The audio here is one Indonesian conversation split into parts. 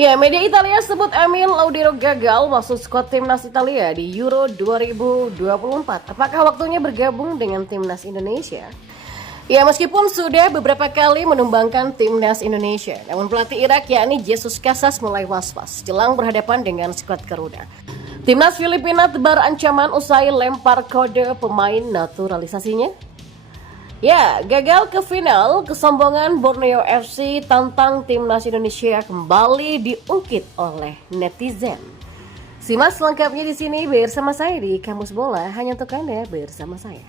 Ya, media Italia sebut Emil Laudero gagal masuk skuad timnas Italia di Euro 2024. Apakah waktunya bergabung dengan timnas Indonesia? Ya, meskipun sudah beberapa kali menumbangkan timnas Indonesia, namun pelatih Irak yakni Jesus Casas mulai was-was jelang berhadapan dengan skuad Garuda. Timnas Filipina tebar ancaman usai lempar kode pemain naturalisasinya. Ya, gagal ke final, kesombongan Borneo FC tantang timnas Indonesia kembali diungkit oleh netizen. Simak selengkapnya di sini bersama saya di Kamus Bola, hanya untuk Anda bersama saya.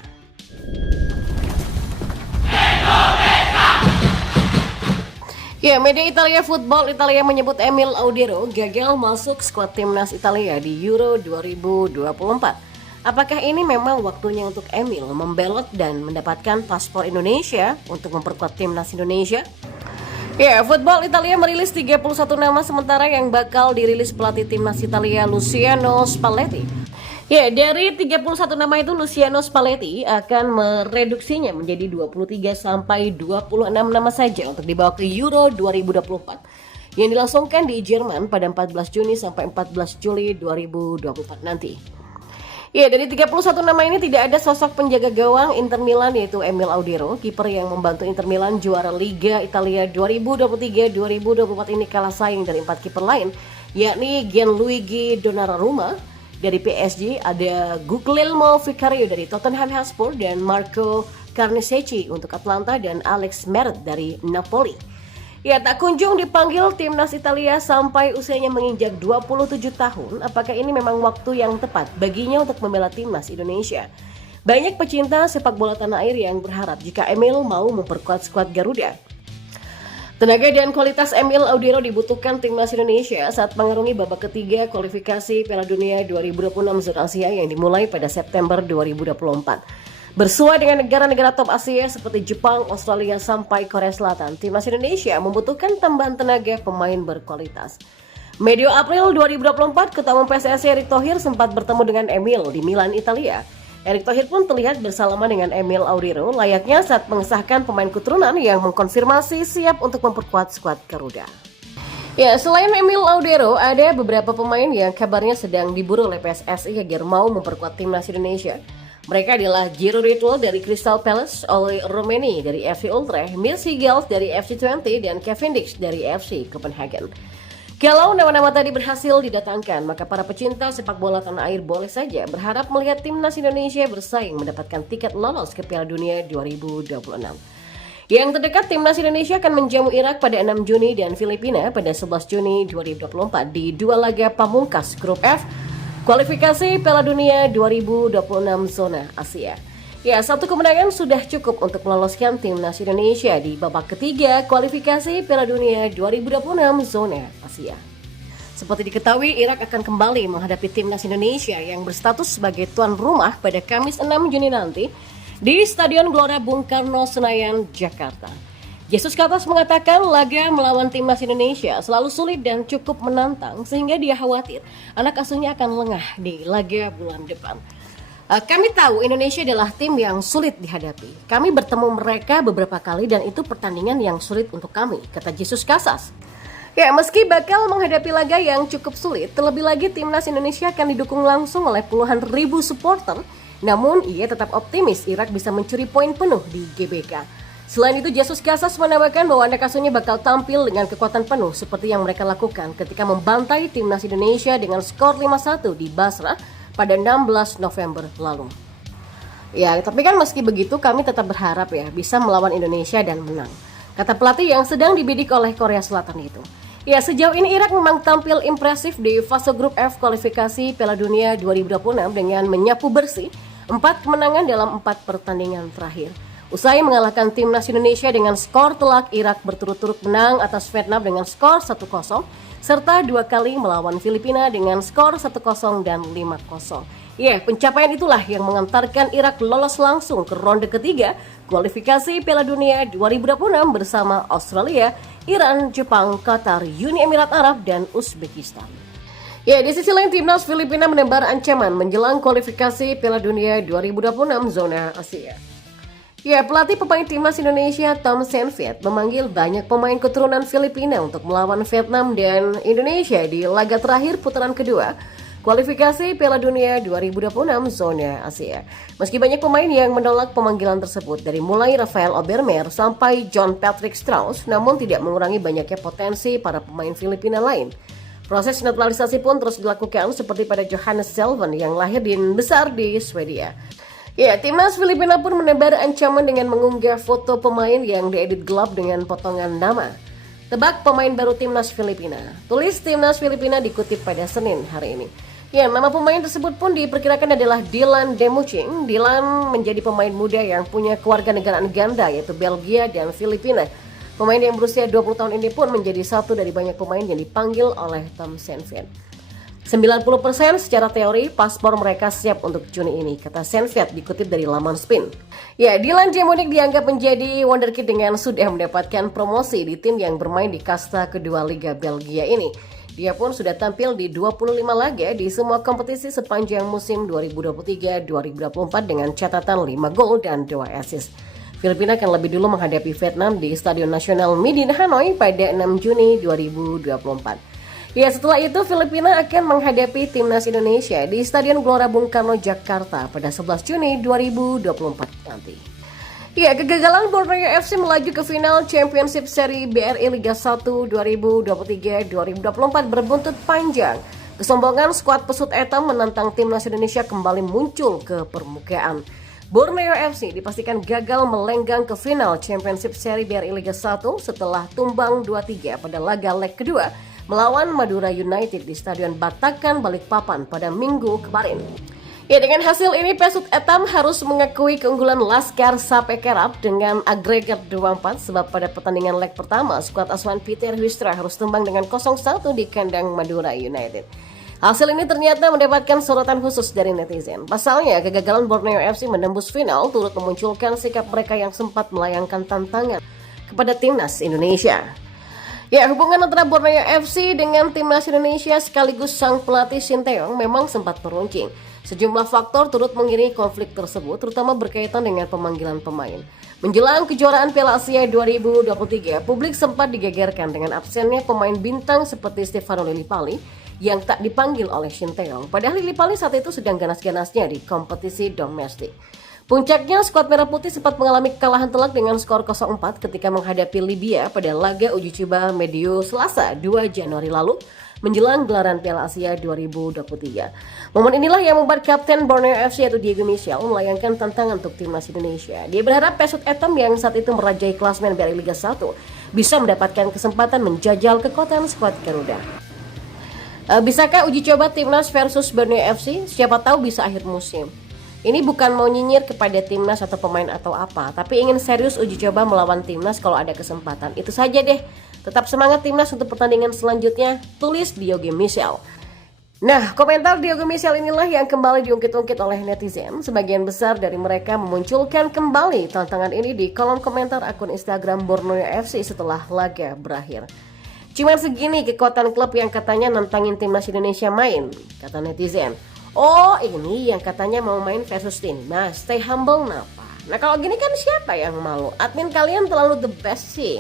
Ya, media Italia Football Italia menyebut Emil Laudero gagal masuk skuad timnas Italia di Euro 2024. Apakah ini memang waktunya untuk Emil membelot dan mendapatkan paspor Indonesia untuk memperkuat timnas Indonesia? Ya, Football Italia merilis 31 nama sementara yang bakal dirilis pelatih timnas Italia Luciano Spalletti. Ya, dari 31 nama itu Luciano Spalletti akan mereduksinya menjadi 23 sampai 26 nama saja untuk dibawa ke Euro 2024 yang dilangsungkan di Jerman pada 14 Juni sampai 14 Juli 2024 nanti. Ya, dari 31 nama ini tidak ada sosok penjaga gawang Inter Milan yaitu Emil Laudero, kiper yang membantu Inter Milan juara Liga Italia 2023-2024 ini kalah saing dari 4 kiper lain, yakni Gianluigi Donnarumma dari PSG, ada Guglielmo Vicario dari Tottenham Hotspur dan Marco Carnesecchi untuk Atlanta dan Alex Meret dari Napoli. Ya, tak kunjung dipanggil timnas Italia sampai usianya menginjak 27 tahun. Apakah ini memang waktu yang tepat baginya untuk membela timnas Indonesia? Banyak pecinta sepak bola tanah air yang berharap jika Emil mau memperkuat skuad Garuda. Tenaga dan kualitas Emil Laudero dibutuhkan timnas Indonesia saat mengarungi babak ketiga kualifikasi Piala Dunia 2026 zona Asia yang dimulai pada September 2024. Bersua dengan negara-negara top Asia seperti Jepang, Australia, sampai Korea Selatan, timnas Indonesia membutuhkan tambahan tenaga pemain berkualitas. Medio April 2024, Ketua Umum PSSI Erick Thohir sempat bertemu dengan Emil di Milan, Italia. Erick Thohir pun terlihat bersalaman dengan Emil Laudero layaknya saat mengesahkan pemain keturunan yang mengkonfirmasi siap untuk memperkuat skuad Garuda. Ya, selain Emil Laudero, ada beberapa pemain yang kabarnya sedang diburu oleh PSSI agar mau memperkuat timnas Indonesia. Mereka adalah Giro Ritual dari Crystal Palace, Oli Romeni dari FC Utrecht, Mircea Gelf dari FC Twente, dan Kevin Dix dari FC Copenhagen. Kalau nama-nama tadi berhasil didatangkan, maka para pecinta sepak bola tanah air boleh saja berharap melihat timnas Indonesia bersaing mendapatkan tiket lolos ke Piala Dunia 2026. Yang terdekat, timnas Indonesia akan menjamu Irak pada 6 Juni dan Filipina pada 11 Juni 2024 di dua laga pamungkas Grup F kualifikasi Piala Dunia 2026 zona Asia. Ya, satu kemenangan sudah cukup untuk meloloskan timnas Indonesia di babak ketiga kualifikasi Piala Dunia 2026 zona Asia. Seperti diketahui, Irak akan kembali menghadapi timnas Indonesia yang berstatus sebagai tuan rumah pada Kamis 6 Juni nanti di Stadion Gelora Bung Karno, Senayan, Jakarta. Jesus Casas mengatakan laga melawan timnas Indonesia selalu sulit dan cukup menantang sehingga dia khawatir anak asuhnya akan lengah di laga bulan depan. Kami tahu Indonesia adalah tim yang sulit dihadapi. Kami bertemu mereka beberapa kali dan itu pertandingan yang sulit untuk kami, kata Jesus Casas. Ya, meski bakal menghadapi laga yang cukup sulit, terlebih lagi timnas Indonesia akan didukung langsung oleh puluhan ribu supporter, namun ia tetap optimis Irak bisa mencuri poin penuh di GBK. Selain itu, Jesus Casas menambahkan bahwa anak asuhnya bakal tampil dengan kekuatan penuh seperti yang mereka lakukan ketika membantai timnas Indonesia dengan skor 5-1 di Basra pada 16 November lalu. Ya, tapi kan meski begitu kami tetap berharap ya bisa melawan Indonesia dan menang, kata pelatih yang sedang dibidik oleh Korea Selatan itu. Ya, sejauh ini Irak memang tampil impresif di fase grup F kualifikasi Piala Dunia 2026 dengan menyapu bersih 4 kemenangan dalam 4 pertandingan terakhir. Usai mengalahkan timnas Indonesia dengan skor telak, Irak berturut-turut menang atas Vietnam dengan skor 1-0, serta 2 kali melawan Filipina dengan skor 1-0 dan 5-0. Ya, pencapaian itulah yang mengantarkan Irak lolos langsung ke ronde ketiga kualifikasi Piala Dunia 2026 bersama Australia, Iran, Jepang, Qatar, Uni Emirat Arab, dan Uzbekistan. Ya, di sisi lain timnas Filipina menebar ancaman menjelang kualifikasi Piala Dunia 2026 zona Asia. Ya, pelatih pemain timnas Indonesia Tom Saintfiet memanggil banyak pemain keturunan Filipina untuk melawan Vietnam dan Indonesia di laga terakhir putaran kedua kualifikasi Piala Dunia 2026 zona Asia. Meski banyak pemain yang menolak pemanggilan tersebut dari mulai Rafael Obermer sampai John Patrick Strauss, namun tidak mengurangi banyaknya potensi para pemain Filipina lain. Proses naturalisasi pun terus dilakukan seperti pada Johannes Selvin yang lahir dan besar di Swedia. Ya, timnas Filipina pun menebar ancaman dengan mengunggah foto pemain yang diedit gelap dengan potongan nama. Tebak pemain baru timnas Filipina. Tulis timnas Filipina dikutip pada Senin hari ini. Ya, nama pemain tersebut pun diperkirakan adalah Dylan Demuching. Dylan menjadi pemain muda yang punya kewarganegaraan ganda yaitu Belgia dan Filipina. Pemain yang berusia 20 tahun ini pun menjadi satu dari banyak pemain yang dipanggil oleh Tom Saintfiet. 90% secara teori paspor mereka siap untuk Juni ini, kata Saintfiet dikutip dari laman Spin. Ya, Dylan Demuching dianggap menjadi wonderkid dengan sudah mendapatkan promosi di tim yang bermain di kasta kedua Liga Belgia ini. Dia pun sudah tampil di 25 laga di semua kompetisi sepanjang musim 2023-2024 dengan catatan 5 gol dan 2 assist. Filipina akan lebih dulu menghadapi Vietnam di Stadion Nasional Midin Hanoi pada 6 Juni 2024. Ya, setelah itu Filipina akan menghadapi timnas Indonesia di Stadion Gelora Bung Karno, Jakarta pada 11 Juni 2024 nanti. Ya, kegagalan Borneo FC melaju ke final Championship Seri BRI Liga 1 2023-2024 berbuntut panjang. Kesombongan skuad pesut Etam menantang timnas Indonesia kembali muncul ke permukaan. Borneo FC dipastikan gagal melenggang ke final Championship Seri BRI Liga 1 setelah tumbang 2-3 pada laga leg kedua melawan Madura United di Stadion Batakan Balikpapan pada Minggu kemarin. Ya, dengan hasil ini Pesut Etam harus mengakui keunggulan Laskar Sapekerap dengan agregat 2-4 sebab pada pertandingan leg pertama skuad asuhan Peter Huistra harus tumbang dengan 0-1 di kandang Madura United. Hasil ini ternyata mendapatkan sorotan khusus dari netizen. Pasalnya, kegagalan Borneo FC menembus final turut memunculkan sikap mereka yang sempat melayangkan tantangan kepada timnas Indonesia. Ya, hubungan antara Borneo FC dengan timnas Indonesia sekaligus sang pelatih Shin Tae-yong memang sempat meruncing. Sejumlah faktor turut mengiringi konflik tersebut, terutama berkaitan dengan pemanggilan pemain. Menjelang kejuaraan Piala Asia 2023, publik sempat digegerkan dengan absennya pemain bintang seperti Stefano Lillipali yang tak dipanggil oleh Shin Tae-yong. Padahal Lillipali saat itu sedang ganas-ganasnya di kompetisi domestik. Puncaknya, skuad Merah Putih sempat mengalami kekalahan telak dengan skor 0-4 ketika menghadapi Libya pada laga uji coba medio Selasa 2 Januari lalu menjelang gelaran Piala Asia 2023. Momen inilah yang membuat Kapten Borneo FC yaitu Diego Michel melayangkan tantangan untuk timnas Indonesia. Dia berharap Pesut Etam yang saat itu merajai klasmen BRI Liga 1 bisa mendapatkan kesempatan menjajal kekuatan skuad Garuda. Bisakah uji coba timnas versus Borneo FC? Siapa tahu bisa akhir musim. Ini bukan mau nyinyir kepada timnas atau pemain atau apa, tapi ingin serius uji coba melawan timnas kalau ada kesempatan. Itu saja deh. Tetap semangat timnas untuk pertandingan selanjutnya, tulis Diego Michel. Nah, komentar Diego Michel inilah yang kembali diungkit-ungkit oleh netizen. Sebagian besar dari mereka memunculkan kembali tantangan ini di kolom komentar akun Instagram Borneo FC setelah laga berakhir. Cuman segini kekuatan klub yang katanya nantangin timnas Indonesia main, kata netizen. Oh, ini yang katanya mau main versus timnas. Stay humble napa? Nah, kalau gini kan siapa yang malu? Admin kalian terlalu the best sih.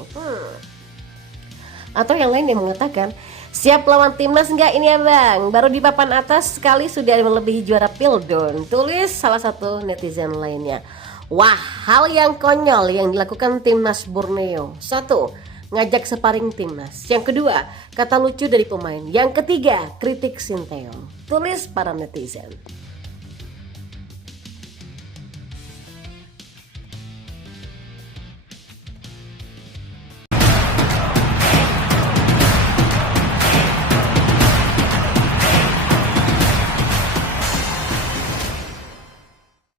Atau yang lain yang mengatakan, siap lawan timnas enggak ini ya bang? Baru di papan atas sekali sudah melebihi juara Pildon. Tulis salah satu netizen lainnya. Wah, hal yang konyol yang dilakukan timnas Borneo. 1. Ngajak sparring timnas. Yang kedua, kata lucu dari pemain. Yang ketiga, kritik Shin Tae-yong. Tulis para netizen.